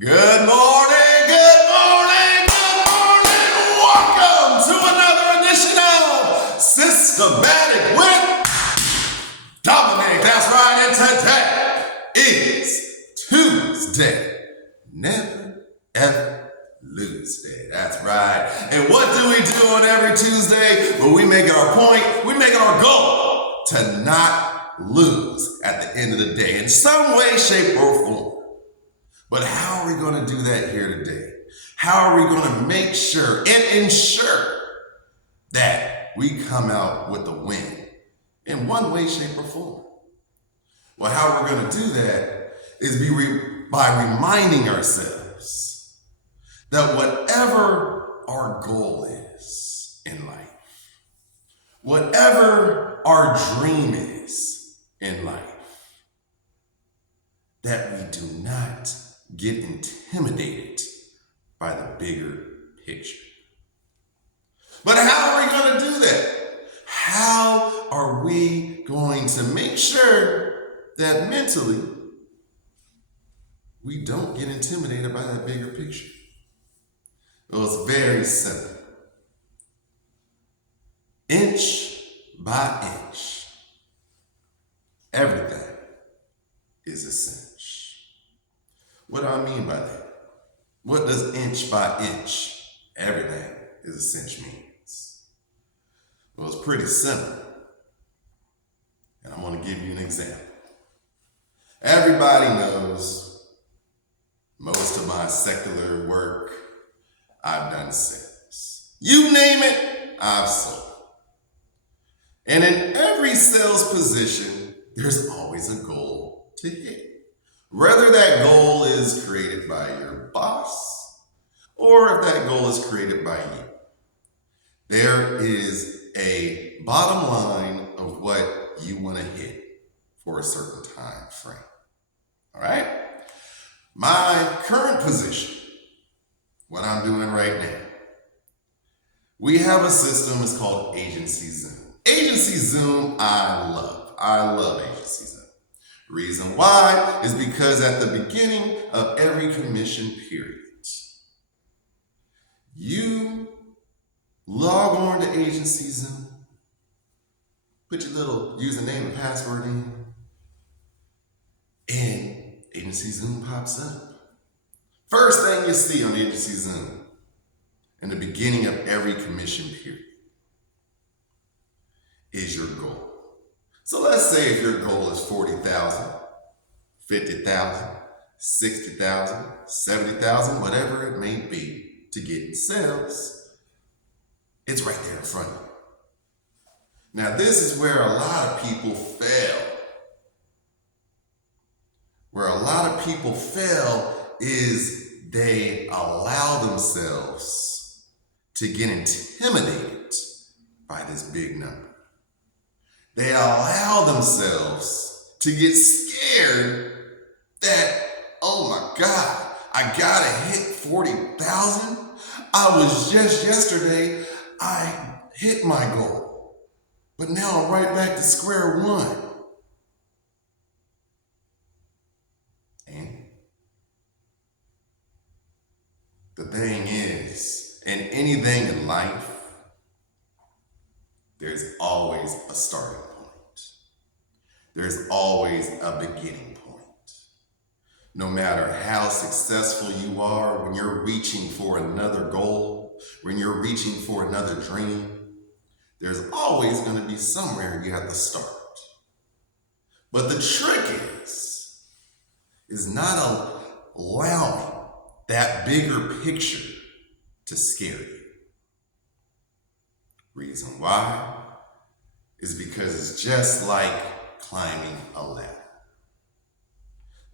Good morning, good morning, good morning. Welcome to another edition of Systematic with Dominic. That's right, and today is Tuesday. Never, ever lose day. That's right. And what do we do on every Tuesday? Well, we make it our point, we make it our goal to not lose at the end of the day in some way, shape, or form. But how are we going to do that here today? How are we going to make sure and ensure that we come out with a win in one way, shape, or form? Well, how we're going to do that is by reminding ourselves that whatever our goal is in life, whatever our dream is in life, that we do not get intimidated by the bigger picture. But how are we going to do that? How are we going to make sure that mentally we don't get intimidated by that bigger picture? Well, it's very simple. Inch by inch, everything is a cinch. What do I mean by that? What does inch by inch, everything is a cinch means? Well, it's pretty simple. And I'm going to give you an example. Everybody knows most of my secular work, I've done sales. You name it, I've sold. And in every sales position, there's always a goal to hit. Whether that goal is created by your boss or if that goal is created by you, there is a bottom line of what you want to hit for a certain time frame. All right? My current position, what I'm doing right now, we have a system, it's called Agency Zoom. Agency Zoom, I love Agency Zoom. Reason why is because at the beginning of every commission period, you log on to Agency Zoom, put your little username and password in, and Agency Zoom pops up. First thing you see on Agency Zoom in the beginning of every commission period is your goal. So let's say if your goal is 40,000, 50,000, 60,000, 70,000, whatever it may be to get in sales, it's right there in front of you. Now, this is where a lot of people fail. Where a lot of people fail is they allow themselves to get intimidated by this big number. They allow themselves to get scared that, oh my God, I gotta hit 40,000. I was just yesterday, I hit my goal, but now I'm right back to square one. And the thing is, in anything in life, there's always a starting point. There's always a beginning point. No matter how successful you are, when you're reaching for another goal, when you're reaching for another dream, there's always going to be somewhere you have to start. But the trick is not allowing that bigger picture to scare you. Reason why is because it's just like climbing a ladder.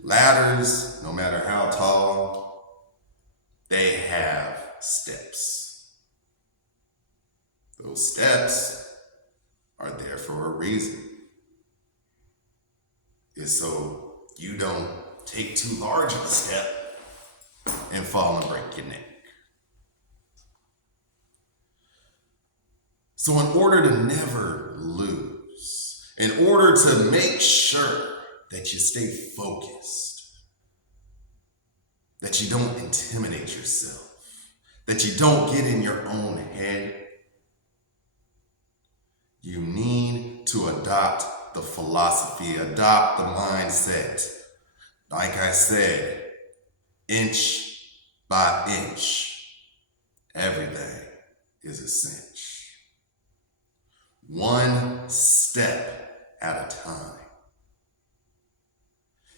Ladders, no matter how tall, they have steps. Those steps are there for a reason. It's so you don't take too large of a step and fall and break your neck. So in order to never lose, in order to make sure that you stay focused, that you don't intimidate yourself, that you don't get in your own head. You need to adopt the philosophy, adopt the mindset. Like I said, inch by inch, every day is a cinch. One step at a time.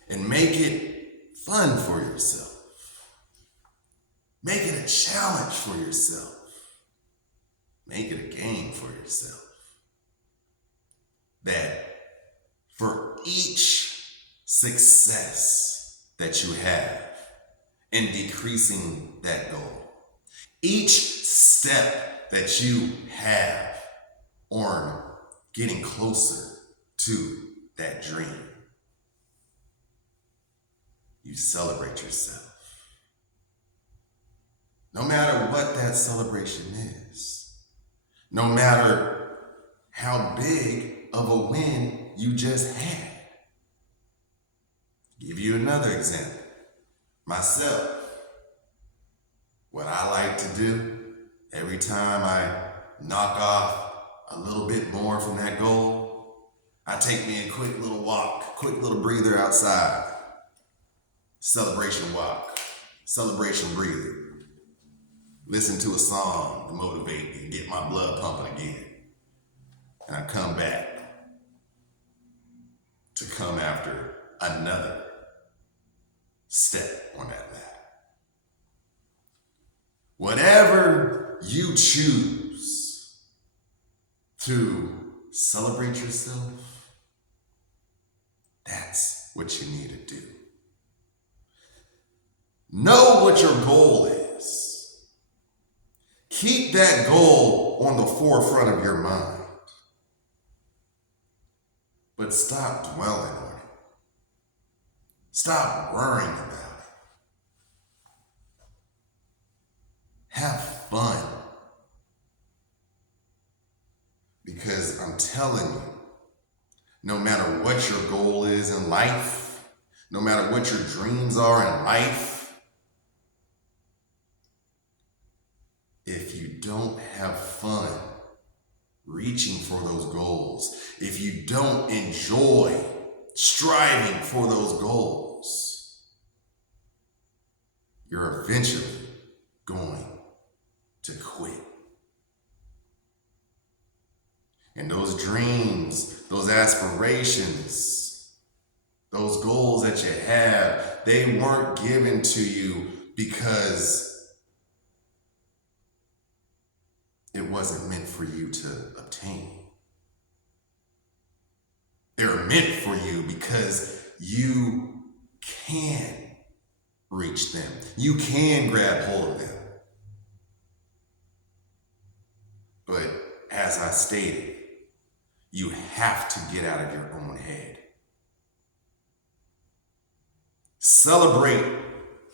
And make it fun for yourself. Make it a challenge for yourself. Make it a game for yourself. That for each success that you have in decreasing that goal, each step that you have on getting closer to that dream, you celebrate yourself. No matter what that celebration is, no matter how big of a win you just had. Give you another example. Myself, what I like to do every time I knock off a little bit more from that goal, I take me a quick little walk, quick little breather outside. Celebration walk, celebration breather. Listen to a song to motivate me, get my blood pumping again. And I come back to come after another step on that ladder. Whatever you choose to celebrate yourself, that's what you need to do. Know what your goal is. Keep that goal on the forefront of your mind. But stop dwelling on it. Stop worrying about it. Have fun. Because I'm telling you, no matter what your goal is in life, no matter what your dreams are in life, if you don't have fun reaching for those goals, if you don't enjoy striving for those goals, you're eventually going to quit. And those dreams, those aspirations, those goals that you have, they weren't given to you because it wasn't meant for you to obtain. They're meant for you because you can reach them. You can grab hold of them. But as I stated, you have to get out of your own head. Celebrate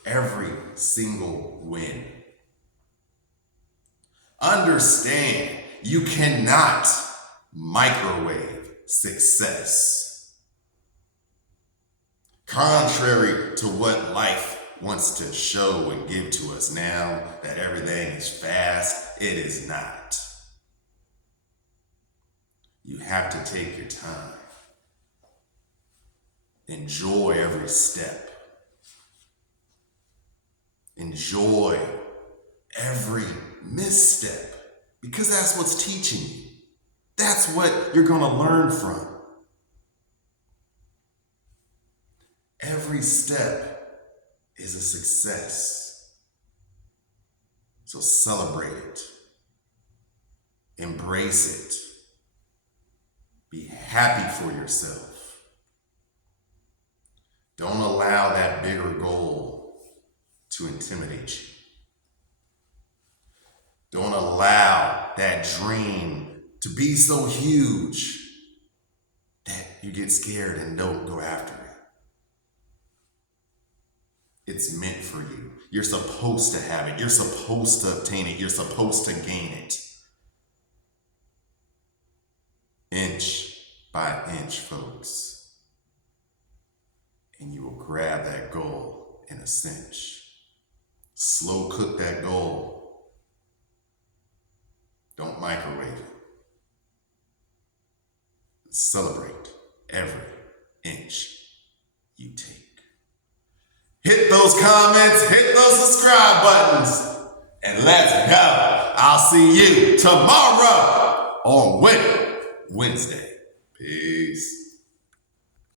every single win. Understand, you cannot microwave success. Contrary to what life wants to show and give to us now, that everything is fast, it is not. You have to take your time. Enjoy every step. Enjoy every misstep, because that's what's teaching you. That's what you're going to learn from. Every step is a success. So celebrate it. Embrace it. Be happy for yourself. Don't allow that bigger goal to intimidate you. Don't allow that dream to be so huge that you get scared and don't go after it. It's meant for you. You're supposed to have it. You're supposed to obtain it. You're supposed to gain it. Inch by inch, folks. And you will grab that goal in a cinch. Slow cook that goal. Don't microwave it. Celebrate every inch you take. Hit those comments, hit those subscribe buttons, and let's go. I'll see you tomorrow on Wednesday. Peace.